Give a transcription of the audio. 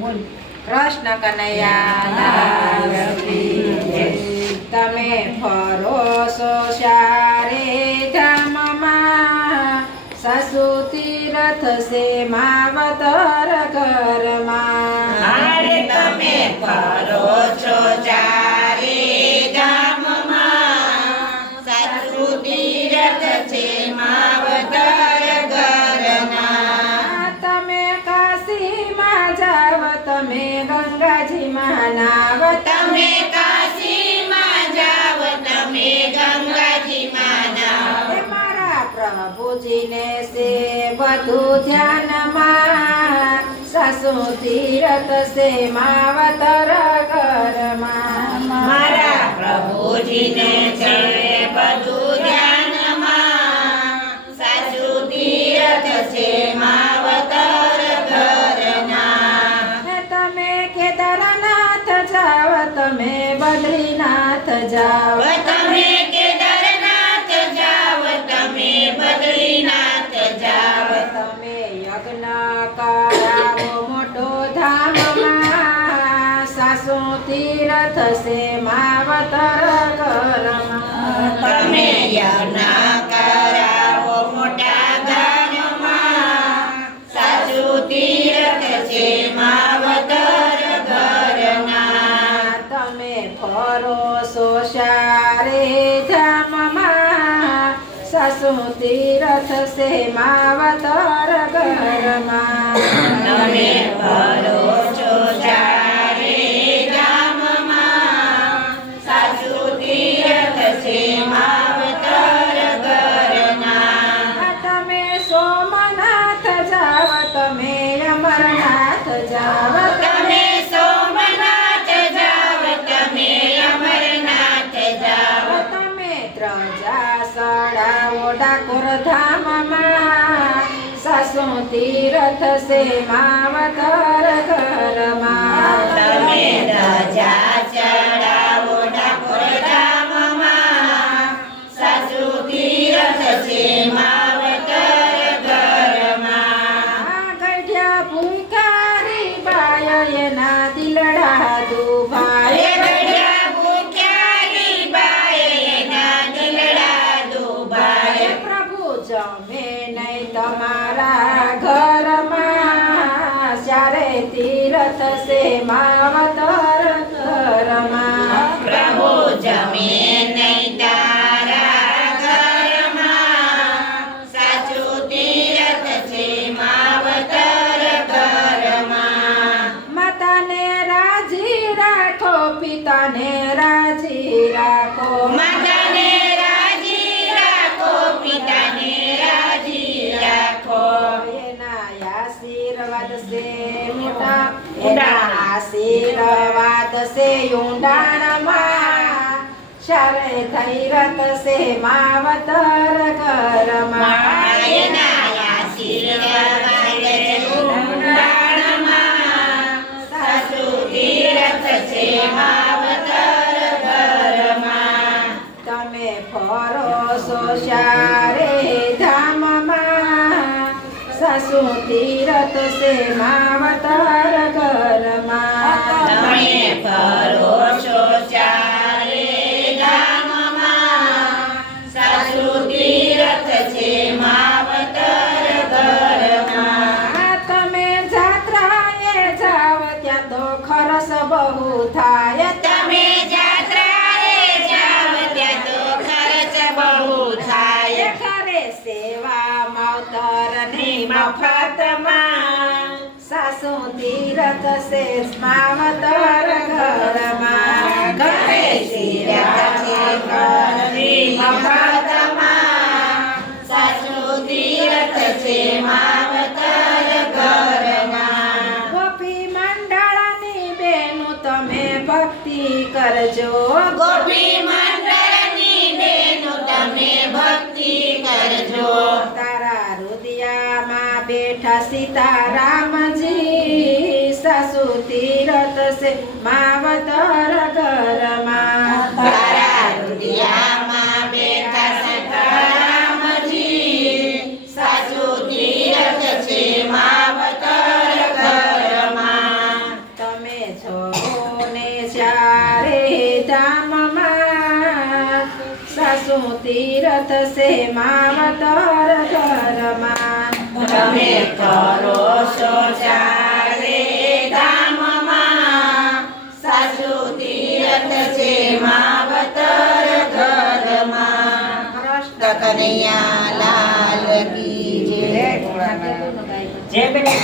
બોલ કૃષ્ણ કનૈયા લાલ કી જય. તમે ફરો છો સારે ધામમાં, સાસુ તીરથ છે માવતર ઘરમાં. અરે તમે ફરો છો ચારે ધામમાં, સાસુ તીરથ છે માવતર ઘરના. તમે કાશીમાં જાવ, તમે ગંગાજીમાં નાવ, તમે કાશીમાં જાવ, તમે ગંગાજીમાં નાવ. એ મારા પ્રભુજીને છે બધું ધ્યાનમાં, સાસુ તીરથ છે માવતર ઘરમાં. મારા પ્રભુજીને છે બધું ધ્યાનમાં, સાસુ તીરથ છે માવતર ઘરના. તમે કેદારનાથ જાવ, તમે બદ્રીનાથ જાવ, તમે કેદારનાથ જાવ, તમે બદ્રીનાથ જાવ. તમે યજ્ઞ કરાવો મોટો ધામમાં, સાસુ તીરથ છે માવતર ઘરમાં. તમે યજ્ઞ કરાવો મોટા ગામમાં, સાસુ તીરથ છે માવતર ઘરના. તમે ફરો છો સારે ધામમાં, સાસુ તીરથ છે માવતર ઘરમાં. તમે ફરો છો ચારે ધામમાં, સાસુ તીરથ છે માવતર ઘરના. તમે સોમનાથ જાવ, તમે અમરનાથ જાવ, તમે સોમનાથ જાવ, તમે અમરનાથ જાવ. તમે ત્રજા સડાવો ડાકોર ધામમાં, સાસુ તીરથ છે માવતર ઘરમાં. તમે ધજા ચડાવો ડાકોર ધામમાં, સાસુ તીરથ છે માવતર ઘરમાં. ગઢિયા ભૂખારી બાય, એના દિલડા દુભાય, એ ગઢિયા ભૂખ્યારી બાએ એના દિલડા દુભાય. પ્રભુ જમે નહીં તમારા ઘરમાં, ચારે તીરથ છે માવતર ઘરમાં. પ્રભુ જમે નહીં તારા ઘરમાં, સાચું તીરથ છે માવતર ઘરમાં. માતાને રાજી રાખો, પિતાને રાજી રાખો, માતાને રાજી રાખો, પિતાને રાજી રાખો. એના આશીર્વાદ છે મોટા, એના આશીર્વાદ છે ઊંડાણમાં, ચારે ધૈરત છે માવતર ઘરમાં. એના આશીર્વાદ છે ઊંડાણમાં, સાસુ તીરથ છે માવતર ઘરમાં. તમે ફરો છો સારે ધામમાં, સાસુ તીરથ છે માવતર ઘરમાં. તમે ફરો છો ચારે ધામમાં, સાસુ તીરથ છે માવતર ઘરમાં. તમે જાત્રાએ જાવ, ત્યાં તો ખરસ બહુ થાય, તમે જાત્રાએ જાવ, ત્યાં તો ખર્ચ બહુ થાય. ખરે સેવા માવતરની મફતમાં, સાસુ તીરથ છે માવતર ઘરમાં. ઘરે તીરથ છે ઘરની મફતમાં, સાસુ તીરથ છે માવતર ઘરમાં. ગોપી મંડળની બેનું તમે ભક્તિ કરજો, ગોપી મંડળની બેનો તમે ભક્તિ કરજો. તારા રુદિયામાં બેઠા સીતારામજી, સાસુ તીરથ છે માવતર ઘરમાં. તારા હૃદયમાં બેઠા સીતારામજી, સાસુ તીરથ છે માવતર ઘરમાં. સાસુ તીરથ છે માવતર ઘરમાં તમે કરો છો ચારે ધામમાં સાસુ તીરથ છે માવતર ઘરમાં કૃષ્ણ કનૈયા લાલ કી જય. જય